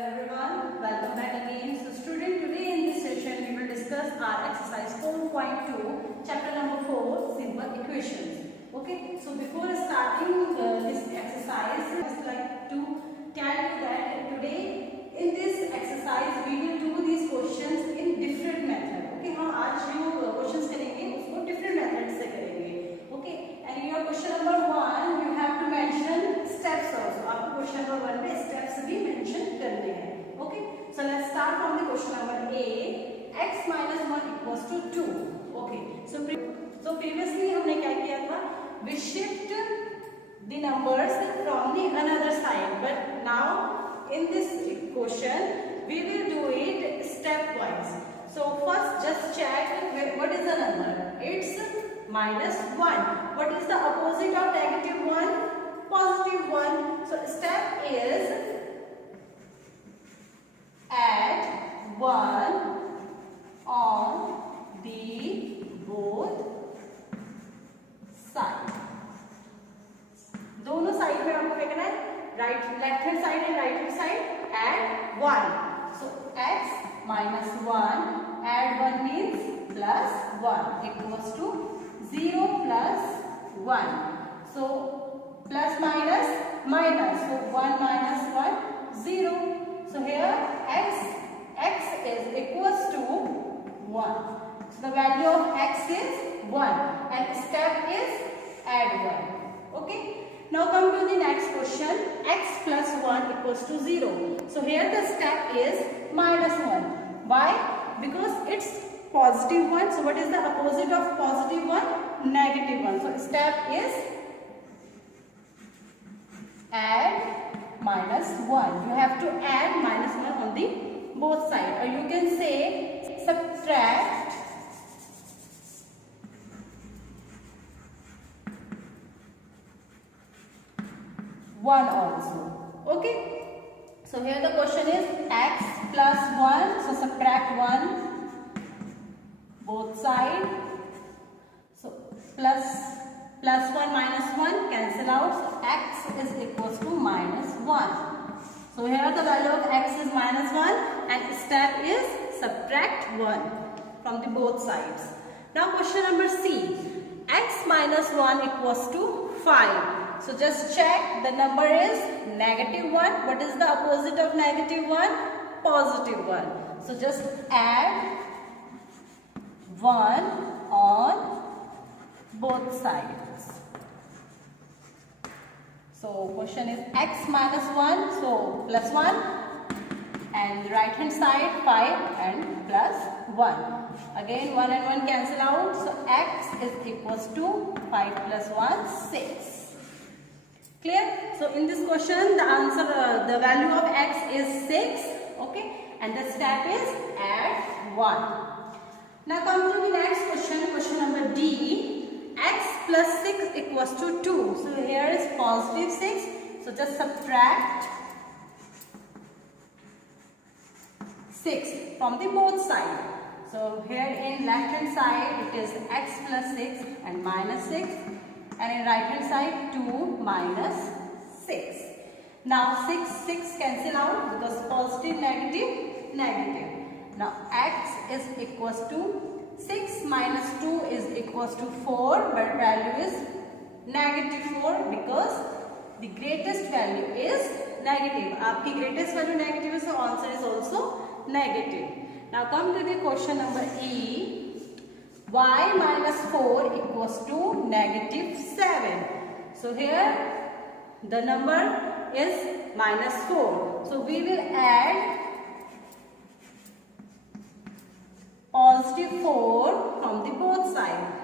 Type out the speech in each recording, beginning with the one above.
everyone, welcome back again. So student, today in this session we will discuss our exercise 4.2, chapter number 4, simple equations. Okay, so before starting this exercise, I just like to tell you that today in this exercise we will do these questions in different method. Okay, हम आज जो questions करेंगे उसको different method से करेंगे. Okay, and your question number 1 you have to mention steps also. आपको question number 1 में steps भी mention करने हैं. Okay, so let's start from the question number A. X minus 1 equals to 2. Okay, so previously हमने क्या किया था? We shift the numbers from the another side, but now in this question we will do it stepwise. So first just check what is the number. It's minus 1. What is the opposite of negative 1? Positive 1. So step is add 1 on the both side. दोनों side में आपको क्या करना है? Right left hand side and right hand side add 1. So x minus 1 add 1 means plus 1 equals to 0 plus 1. So plus minus minus. So 1 minus 1 0. So here x is equals to 1. So the value of x is 1 and step is add 1. Okay. Now come to the next question. X plus 1 equals to 0. So here the step is minus 1. Why? Because it's positive 1. So what is the opposite of positive 1? Negative 1. So step is add minus 1. You have to add minus 1 on the both sides. Or you can say subtract one also. Okay. So here the question is x plus 1. So subtract 1 both sides. So plus 1 minus 1 cancel out. So x is equals to minus 1. So here the value of x is minus 1 and step is subtract 1 from the both sides. Now question number C. X minus 1 equals to 5. So just check, the number is negative 1. What is the opposite of negative 1? Positive 1. So just add 1 on both sides. So question is x minus 1. So plus 1 and the right hand side 5 and plus 1. Again 1 and 1 cancel out. So x is equals to 5 plus 1 6. Clear? So in this question the answer, the value of x is 6. Okay, and the step is add 1. Now come to the next question, question number D. X plus 6 equals to 2. So here is positive 6. So just subtract 6 from the both sides. So here in left hand side it is x plus 6 and minus 6. And in right hand side 2 minus 6. Now 6 cancel out because positive negative negative. Now x is equals to 6 minus 2 is equals to 4, but value is negative 4 because the greatest value is negative. Aapki greatest value negative is, so answer is also negative. Now come to the question number E. Y minus 4 equals to negative 7. So here the number is minus 4. So we will add positive 4 from the both sides.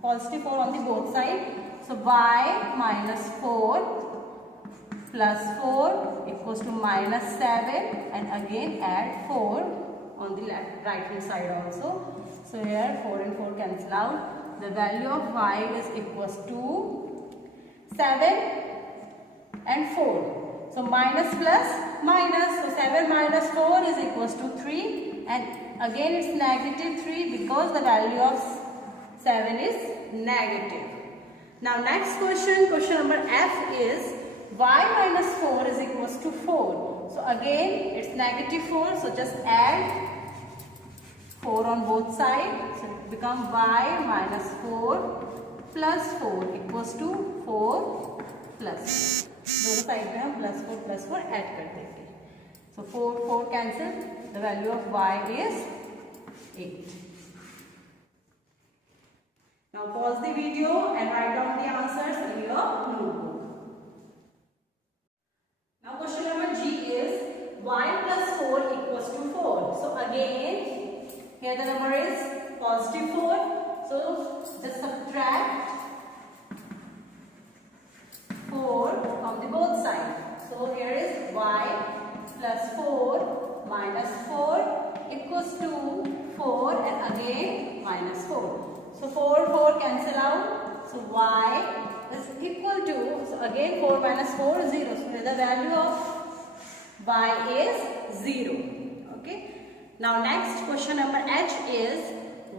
Positive 4 on the both sides. So y minus 4 plus 4 equals to minus 7 and again add 4 on the right hand side also. So here 4 and 4 cancel out. The value of y is equals to 7 and 4. So minus plus minus. So 7 minus 4 is equals to 3 and again it's negative 3 because the value of 7 is negative. Now next question, question number F is y minus 4 is equals to 4. So again it's -4, so just add 4 on both sides. So it becomes y minus 4 plus 4 equals to 4 plus 4. दोनों side में हम plus 4 add कर देंगे. So 4 cancel. The value of y is 8. Now pause the video and write down the answers in your notebook. Now question number G is y plus 4 equals to 4. So again here the number is +4. So just subtract 4 from the both sides. So here is y plus 4 minus 4 equals to 4 and again minus 4. So 4 cancel out. So y is equal to, so again 4 minus 4 is 0. So the value of y is 0. Okay. Now next question number H is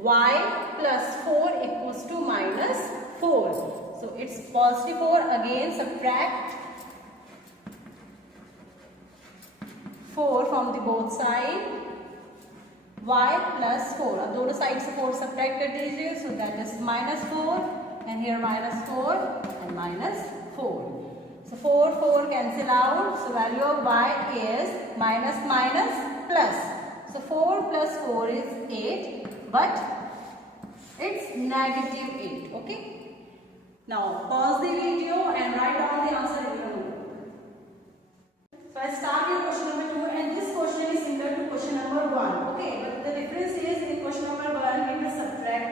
y plus 4 equals to minus 4. So it's +4, again subtract 4 from the both side. Y plus 4. अब दोनों side से 4 subtract कर दीजिए. So that is -4 and here -4 and -4. So 4 cancel out. So value of y is minus plus. So 4 plus 4 is 8, but it's -8. Okay. Now pause the video and write down the answer in your notebook. So I start your question number 2 and this question is similar to question number 1. Okay, but the difference is in question number 1 we will subtract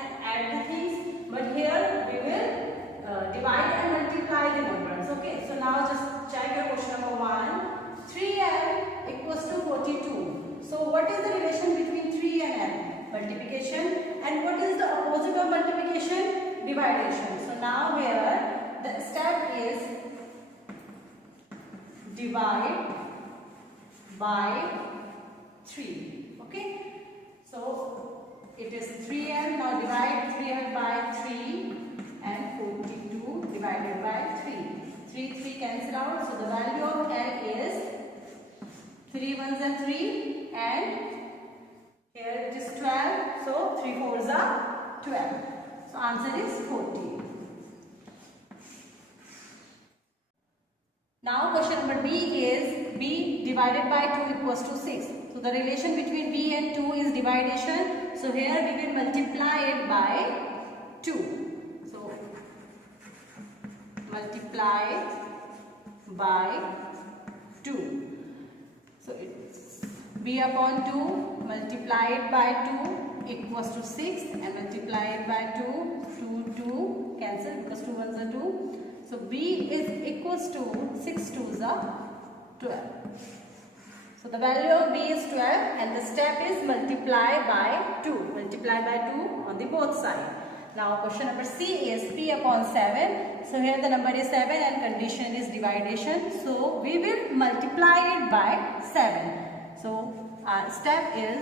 and add the things, but here we will divide and multiply the numbers. Okay, so now just check your question number 1. 3m equals to 42. So what is the relation between 3 and m? Multiplication. And what is the opposite of multiplication? Division. So now here the step is divide by 3. Okay. So it is 3m. Now divide 3m by 3 and 42 divided by 3. 3 cancel out. So the value of L is 3 ones are 3 and here it is 12. So 3 fours are 12. So answer is 40. Now question number B is B divided by 2 equals to 6. So the relation between B and 2 is division. So here we will multiply it by 2. So multiply by 2. So it's B upon 2 multiplied by 2 equals to 6 and multiplied by 2 cancel because 2 ones are 2. So B is equals to 6 2s are 12. So the value of B is 12 and the step is multiply by 2. Multiply by 2 on the both sides. Now question number C is P upon 7. So here the number is 7 and condition is division. So we will multiply it by 7. So our step is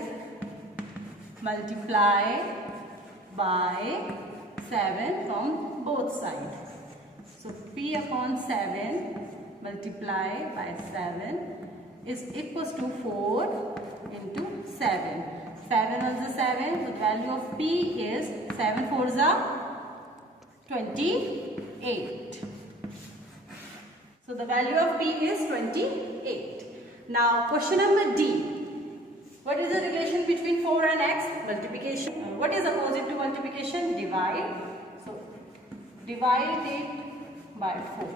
multiply by 7 from both sides. So P upon 7 multiply by 7 is equals to 4 into 7. 7 ones are 7. So the value of P is 7 fours are 28. So the value of P is 28. Now question number D. What is the relation between 4 and x? Multiplication. What is opposite to multiplication? Divide. So divide it by 4.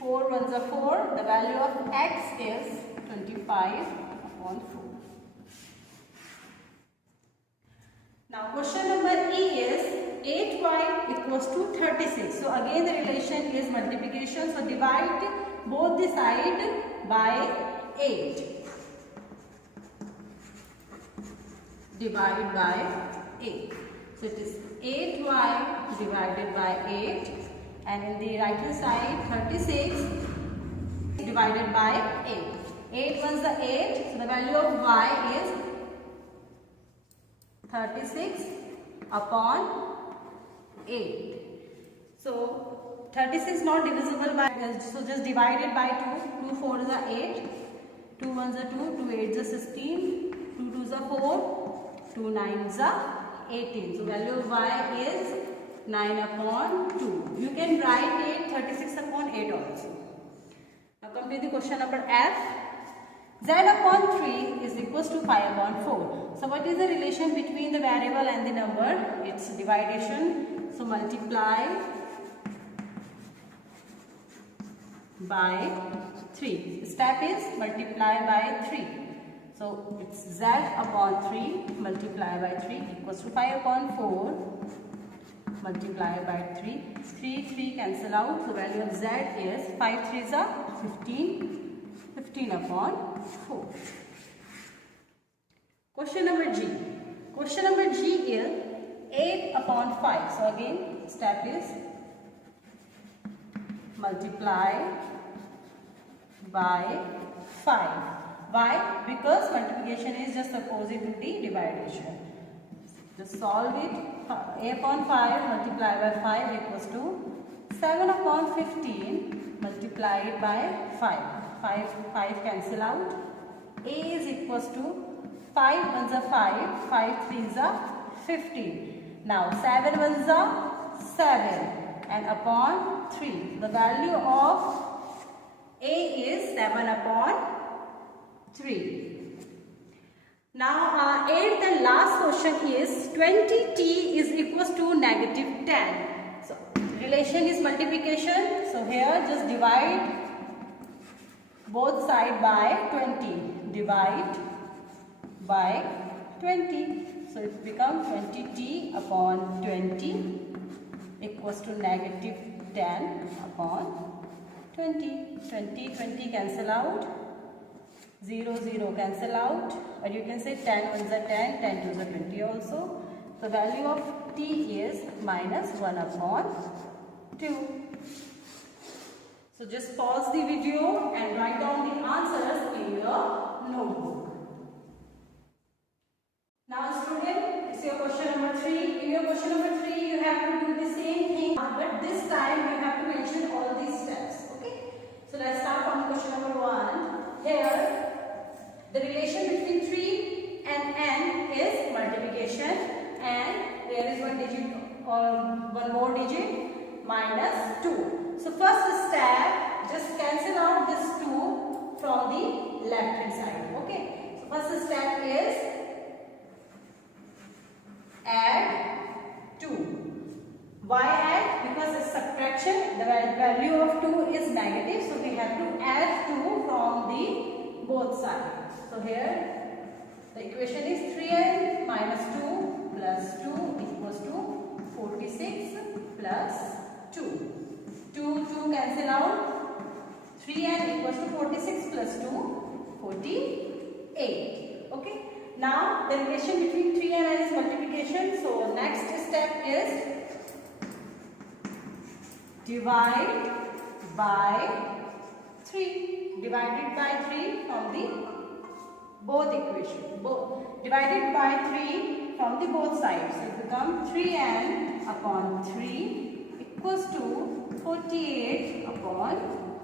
4 ones are 4. The value of x is 25 upon 4. Now question number E is 8y equals to 36. So again the relation is multiplication. So divide both the side by 8. Divide by 8. So it is 8y divided by 8 and in the right hand side 36 divided by 8. 8 ones are 8. So the value of y is 36 upon 8. So 36 not divisible by, so just divide it by 2. 2 4 is 8, 2 1 is 2, 2 8 is 16, 2 2 is 4, 2 9 is 18. So value of y is 9 upon 2. You can write it 36 upon 8 also. Now come to the question number F. Z upon 3 is equals to 5 upon 4. So what is the relation between the variable and the number? It's dividation. So multiply by 3. Step is multiply by 3. So it's z upon 3 multiply by 3 equals to 5 upon 4 multiply by 3. 3 cancel out. So value of z is 5 3 is 15. 15 upon 4. Question number G. Question number G is 8 upon 5. So again step is multiply by 5. Why? Because multiplication is just opposite to the division. Just solve it. A upon 5 multiplied by 5 equals to 7 upon 15 multiplied by 5. 5 cancel out. A is equals to 5 ones are 5, 5 threes are 15. Now 7 ones are 7 and upon 3. The value of A is 7 upon 3. Now 8th and last question is 20t is equals to negative 10. So relation is multiplication. So here just divide both sides by 20. Divide by 20. So it becomes 20t upon 20 equals to negative 10 upon 20. 20 cancel out. 0 cancel out. Or you can say 10 ones are 10, 10 twos are 20 also. The value of t is minus 1 upon 2. So just pause the video and write down the answers in your notebook. Now student, it's your question number 3. In your question number 3, you have to do the same thing, but this time you have to mention all these steps. Okay? So let's start from question number 1. Here, the relation between 3 and n is multiplication, and there is one digit or one more digit minus 2. So first step, just cancel out this 2 from the left hand side. Okay. So first step is add 2. Why add? Because it's subtraction. The value of 2 is negative. So we have to add 2 from the both sides. So here the equation is 3n minus 2 plus 2 equals to 46 plus 2. 2 cancel out. 3n equals to 46 plus 2, 48. Okay. Now the relation between 3 and n is multiplication. So next step is divide by 3. Divided by 3 from the both equation. Divided by 3 from the both sides. So it becomes 3n upon 3 equals to 48 upon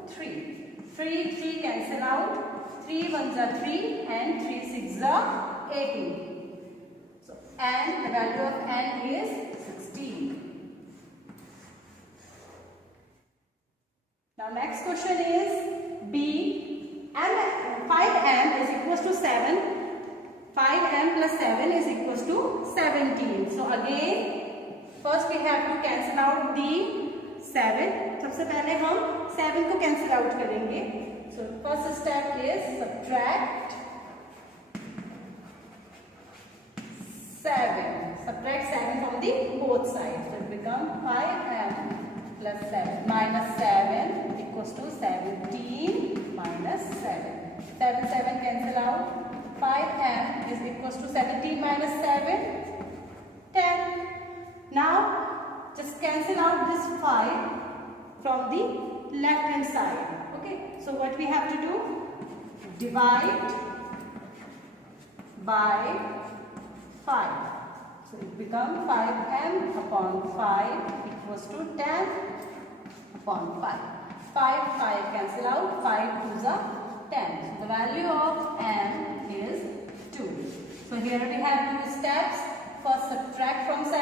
3. 3 cancel out. 3 ones are 3 and 3 sixes are 18. So n, the value of n is 16. Now next question is B. 5m is equals to 7. 5m plus 7 is equals to 17. So again, first we have to cancel out the 7. सबसे पहले हम 7 को cancel out करेंगे. So first step is subtract 7. Subtract 7 from the both sides. So it becomes 5m plus 7 minus 7 equals to 17 minus 7. 7 cancel out. 5m is equals to 17 minus 7, 10. Now just cancel out this 5 from the left hand side. Okay. So what we have to do? Divide by 5. So it becomes 5m upon 5 equals to 10 upon 5. 5 cancel out. 5 2s are 10. So the value of m is 2. So here we have two steps. First subtract from 7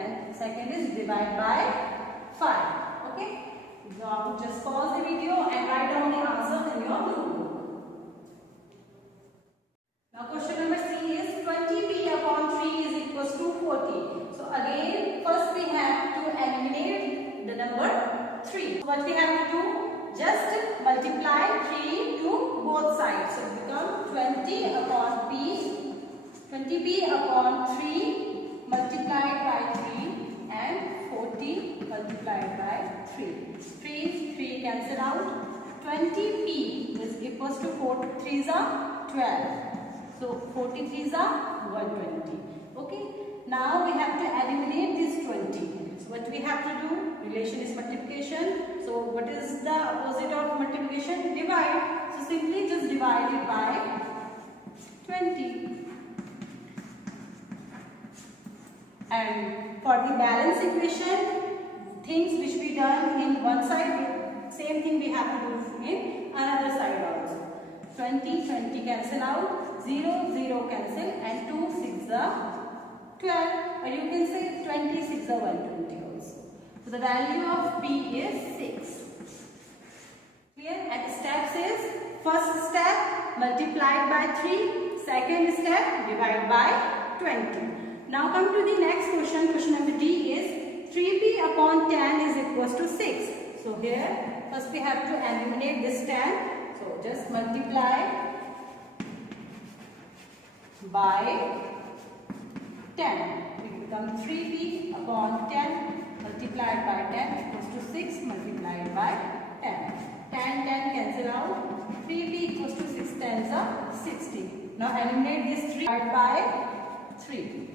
and second is divide by 5. Okay. Now just pause the video and write down the answer in your notebook. Now question number C is 20p upon 3 is equals to 40. So again first we have to eliminate the number 3. So what we have to do? Just multiply 3 to both sides. So it becomes 20 upon p. 20p upon 3 multiplied by 3 and 40 multiplied by 3. 3 cancel out. 20p is equals to 4 3s are 12. So 43s are 120. Okay. Now we have to eliminate this 20. So what we have to do? Relation is multiplication. So what is the opposite of multiplication? Divide. So simply just divide it by 20. And for the balance equation, things which we done in one side, same thing we have to do in another side also. 20 cancel out, 0 cancel, and 2 6 are 12. Or you can say 26 are 120 also. So the value of p is 6. Clear? And steps is first step multiplied by 3, second step divide by 20. Now come to the next question. Question number D is 3p upon 10 is equals to 6. So here first we have to eliminate this 10. So just multiply by 10. It becomes 3p upon 10 multiplied by 10 equals to 6 multiplied by 10. 10 cancel out. 3p equals to 6 10s are 60. Now eliminate this 3 by 3.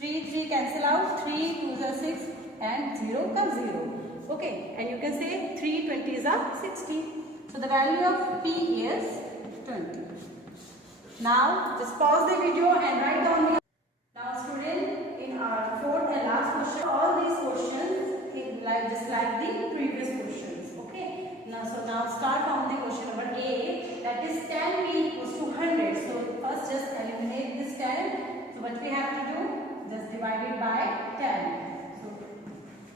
3 cancel out. 3 2s are 6 and 0 comes 0. Okay, and you can say 3 20s are 60. So the value of p is 20. Now just pause the video and write down the. Now student, in our fourth and last question, all these questions just like the previous questions. Okay. Now start from the question number A, that is 10p equals to 100. So first just eliminate this 10. So what we have to do? Just divide it by 10. So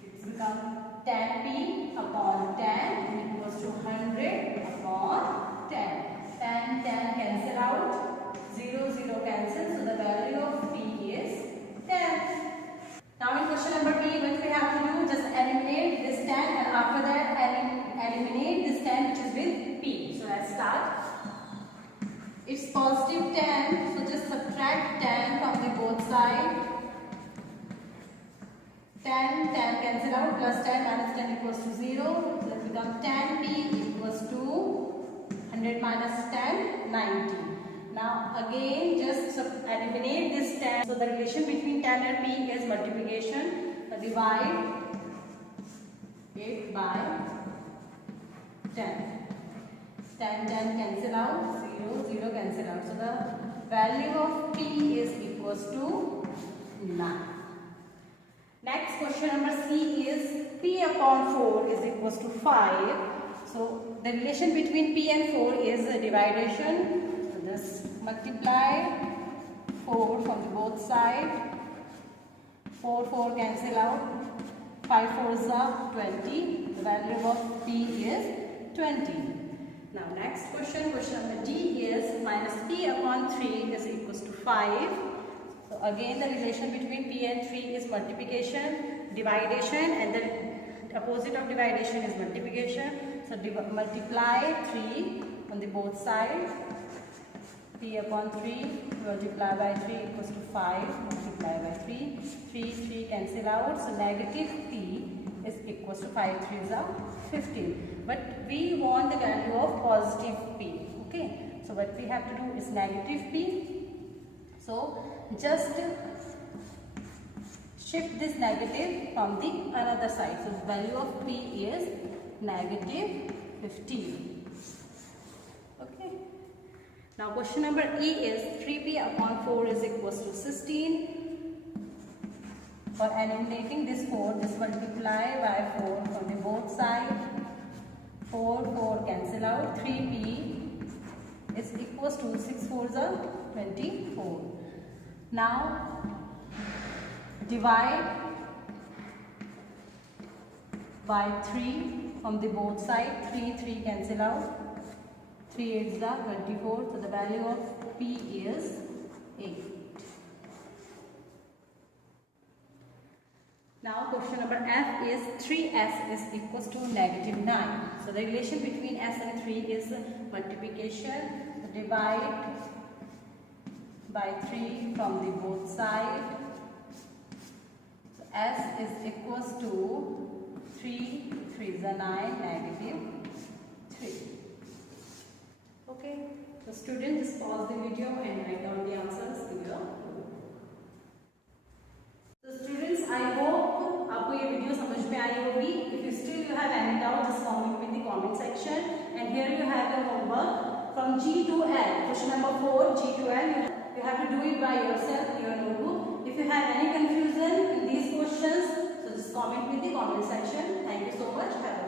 it's become 10p upon 10 equals to 100 upon 10. 10 cancel out. 0 cancel. So the value of p is 10. Now in question number B, what we have to do? Just eliminate this 10 and after that eliminate this 10 which is with p. So let's start. It's positive 10. So just subtract 10 from the both sides. 10 cancel out, plus 10 minus 10 equals to 0. So it becomes 10p equals to 100 minus 10, 90. Now again just eliminate this 10. So the relation between 10 and p is multiplication. So divide it by 10. 10 cancel out, 0 cancel out. So the value of p is equals to 9. Next question number C is p upon 4 is equals to 5. So the relation between p and 4 is a dividation. So just multiply 4 from the both sides. 4 cancel out. 5 4s are 20. The value of p is 20. Now next question number D is minus p upon 3 is equals to 5. So again the relation between p and 3 is multiplication, dividation, and the opposite of dividation is multiplication. So multiply 3 on the both sides. P upon 3 multiply by 3 equals to 5 multiply by 3. 3 cancel out. So negative p is equals to 5 3s are 15. But we want the value of positive p. Okay. So what we have to do is negative p. So just shift this negative from the another side. So the value of p is negative 15. Okay. Now question number E is 3p upon 4 is equals to 16. For eliminating this 4, just multiply by 4 from the both sides. 4 cancel out. 3p is equals to 6 4s are 24. Now divide by 3 from the both sides. 3 cancel out. 3 8s are 24. So the value of p is 8. Now question number F is 3s is equals to negative 9. So the relation between s and 3 is multiplication. So divide by 3 from the both sides. So s is equals to 3 3s are 9 negative 3. Okay. So students, just pause the video and write down the answers to your homework. So students, I hope आपको ये video समझ में आई होगी. If you still you have any doubt, just comment in the comment section. And here you have your homework from G to L. Question number 4, G to L. You have to do it by yourself in your notebook. If you have any confusion in these questions, so just comment in the comment section. Thank you so much. Have a